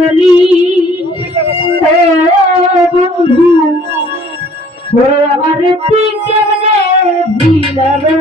গেলি বন্ধু আমার তুই কেমনে দিলাম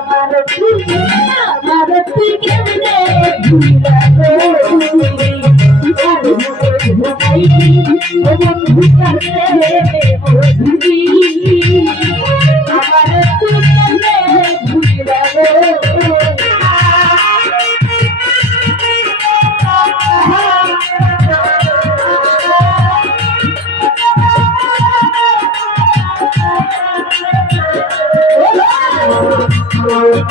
আমার আমার তুই কেমনে ভুলা গো আর মুখে ভুলাই ও বন্ধু করতে ও দিদি আমার তুই কেমনে ভুলা গো Thank you. Oh,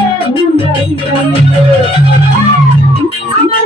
আমার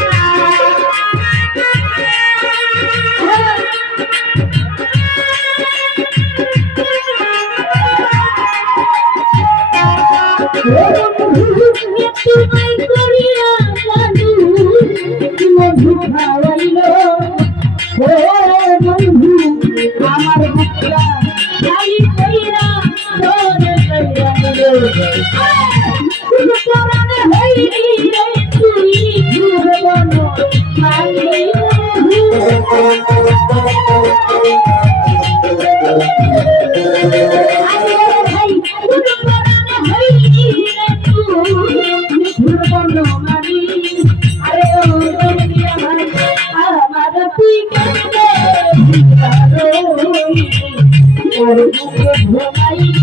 হে Thank you.